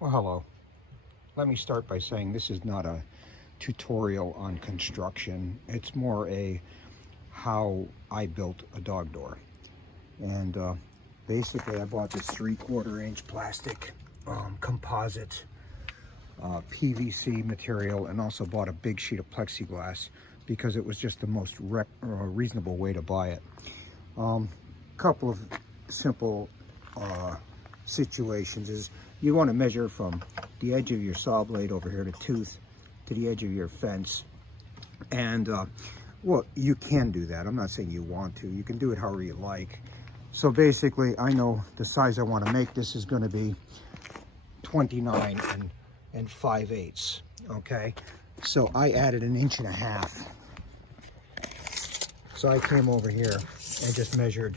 Well, hello. Let me start by saying this is not a tutorial on construction. It's more a how I built a dog door. And basically I bought this 3/4 inch plastic composite PVC material, and also bought a big sheet of plexiglass because it was just the most reasonable way to buy it. Couple of simple situations is you want to measure from the edge of your saw blade over here, the tooth, to the edge of your fence. And well, you can do that. I'm not saying you want to. You can do it however you like. So basically, I know the size I want to make this is going to be 29 and 5/8. Okay, so I added 1.5 inches. So I came over here and just measured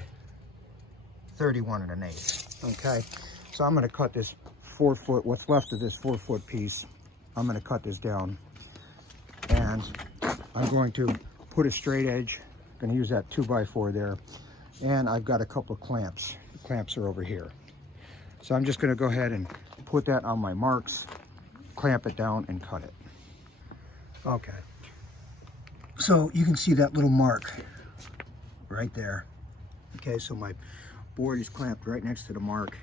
31 1/8. Okay, so I'm going to cut this 4 foot, what's left of this 4 foot piece. I'm going to cut this down, and I'm going to put a straight edge. I'm going to use that 2x4 there, and I've got a couple of clamps. The clamps are over here. So I'm just going to go ahead and put that on my marks, clamp it down, and cut it. Okay, so you can see that little mark right there. Okay, so my board is clamped right next to the mark.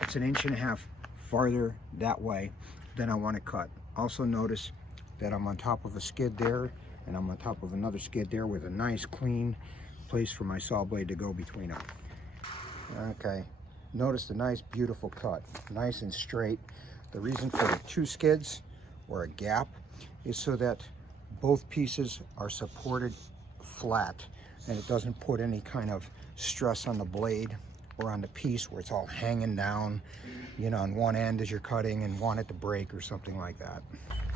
It's 1.5 inches farther that way than I want to cut. Also notice that I'm on top of a skid there, and I'm on top of another skid there with a nice clean place for my saw blade to go between them. Okay, notice the nice beautiful cut, nice and straight. The reason for the 2 skids or a gap is so that both pieces are supported flat, and it doesn't put any kind of stress on the blade or on the piece where it's all hanging down, you know, on one end as you're cutting and want it to break or something like that.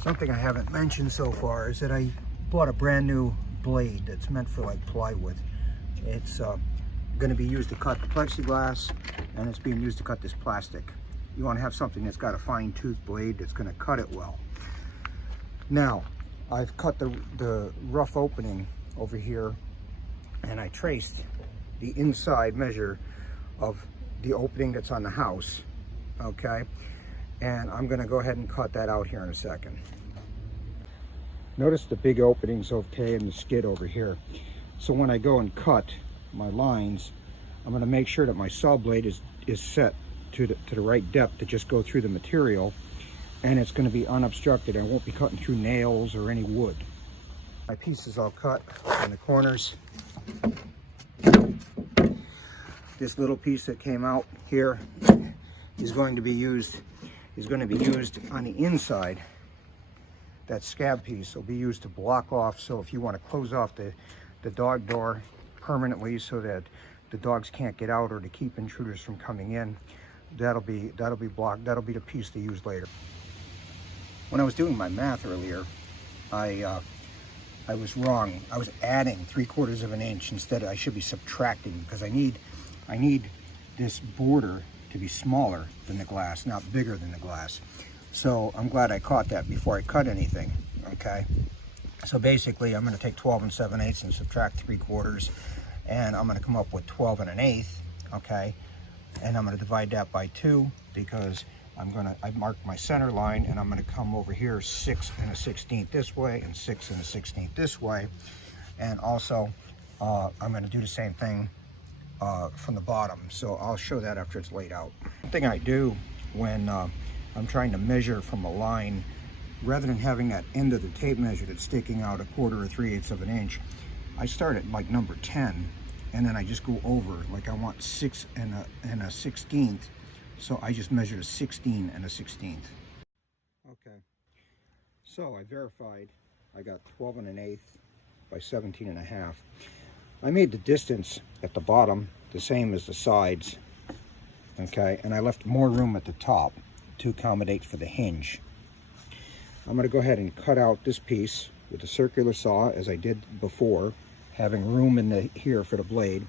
Something I haven't mentioned so far is that I bought a brand new blade that's meant for like plywood. It's going to be used to cut the plexiglass, and it's being used to cut this plastic. You want to have something that's got a fine tooth blade that's going to cut it well. Now, I've cut the rough opening over here, and I traced the inside measure of the opening that's on the house. Okay, and I'm going to go ahead and cut that out here in a second. Notice the big openings, okay, and the skid over here. So when I go and cut my lines, I'm going to make sure that my saw blade is set to the right depth to just go through the material, and it's going to be unobstructed. I won't be cutting through nails or any wood. My piece is all cut in the corners. This little piece that came out here is going to be used on the inside. That scab piece will be used to block off, so if you want to close off the dog door permanently so that the dogs can't get out, or to keep intruders from coming in, that'll be blocked. That'll be the piece to use later. When I was doing my math earlier, I was wrong. I was adding 3/4 of an inch instead. I should be subtracting, because I need this border to be smaller than the glass, not bigger than the glass. So I'm glad I caught that before I cut anything. Okay, so basically I'm going to take 12 7/8 and subtract 3/4, and I'm going to come up with 12 1/8. Okay, and I'm going to divide that by 2, because I marked my center line, and I'm going to come over here 6 1/16 this way and 6 1/16 this way. And also I'm going to do the same thing from the bottom, so I'll show that after it's laid out. One thing I do when I'm trying to measure from a line, rather than having that end of the tape measure that's sticking out 1/4 or 3/8 of an inch, I start at like number 10, and then I just go over, like I want 6 1/16, so I just measured a 16 1/16. Okay, so I verified I got 12 1/8 by 17 1/2. I made the distance at the bottom the same as the sides, okay, and I left more room at the top to accommodate for the hinge. I'm going to go ahead and cut out this piece with a circular saw, as I did before, having room in here for the blade,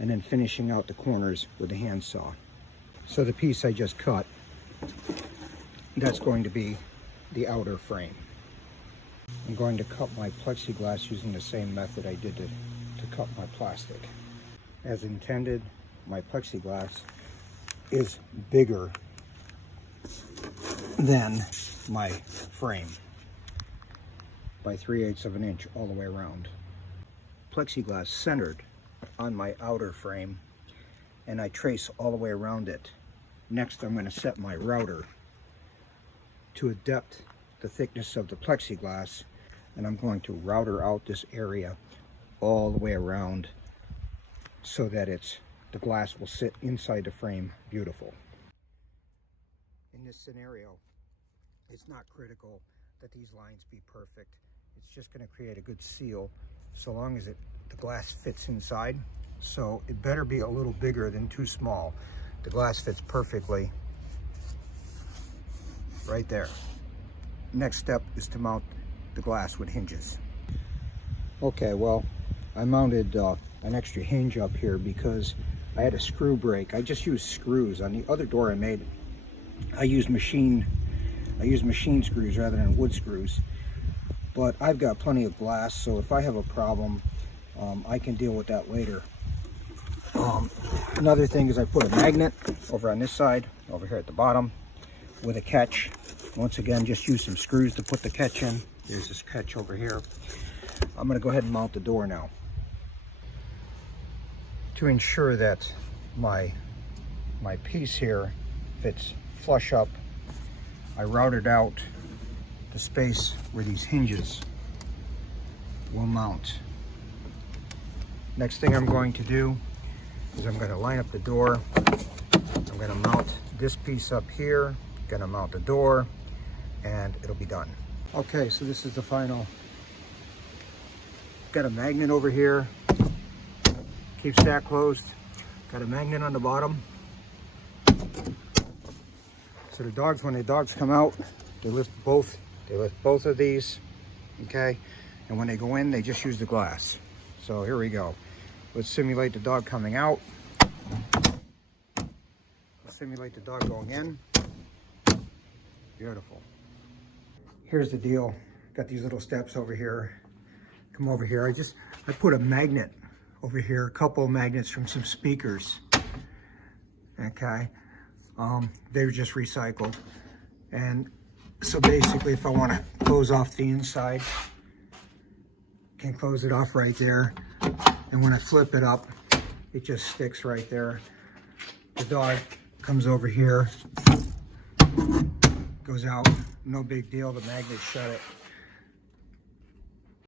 and then finishing out the corners with the hand saw. So the piece I just cut, that's going to be the outer frame. I'm going to cut my plexiglass using the same method I did to cut my plastic. As intended, my plexiglass is bigger than my frame by 3/8 of an inch all the way around. Plexiglass centered on my outer frame, and I trace all the way around it. Next, I'm going to set my router to adapt the thickness of the plexiglass, and I'm going to router out this area all the way around so that the glass will sit inside the frame beautiful. In this scenario, it's not critical that these lines be perfect. It's just going to create a good seal so long as the glass fits inside. So it better be a little bigger than too small. The glass fits perfectly right there. Next step is to mount the glass with hinges. Okay, well, I mounted an extra hinge up here because I had a screw break. I just used screws. On the other door I made, I used machine screws rather than wood screws. But I've got plenty of glass, so if I have a problem, I can deal with that later. Another thing is I put a magnet over on this side, over here at the bottom, with a catch. Once again, just use some screws to put the catch in. There's this catch over here. I'm going to go ahead and mount the door now. To ensure that my piece here fits flush up, I routed out the space where these hinges will mount. Next thing I'm going to do is I'm going to line up the door. I'm going to mount this piece up here, going to mount the door, and it'll be done. Okay, so this is the final. Got a magnet over here, keeps that closed. Got a magnet on the bottom. So the dogs, when the dogs come out, they lift both of these, okay? And when they go in, they just use the glass. So here we go. Let's simulate the dog coming out. Let's simulate the dog going in. Beautiful. Here's the deal. Got these little steps over here. Come over here. I put a magnet over here, a couple of magnets from some speakers. Okay. They were just recycled. And so basically, if I want to close off the inside, can close it off right there. And when I flip it up, it just sticks right there. The dog comes over here, goes out, no big deal. The magnet shut it.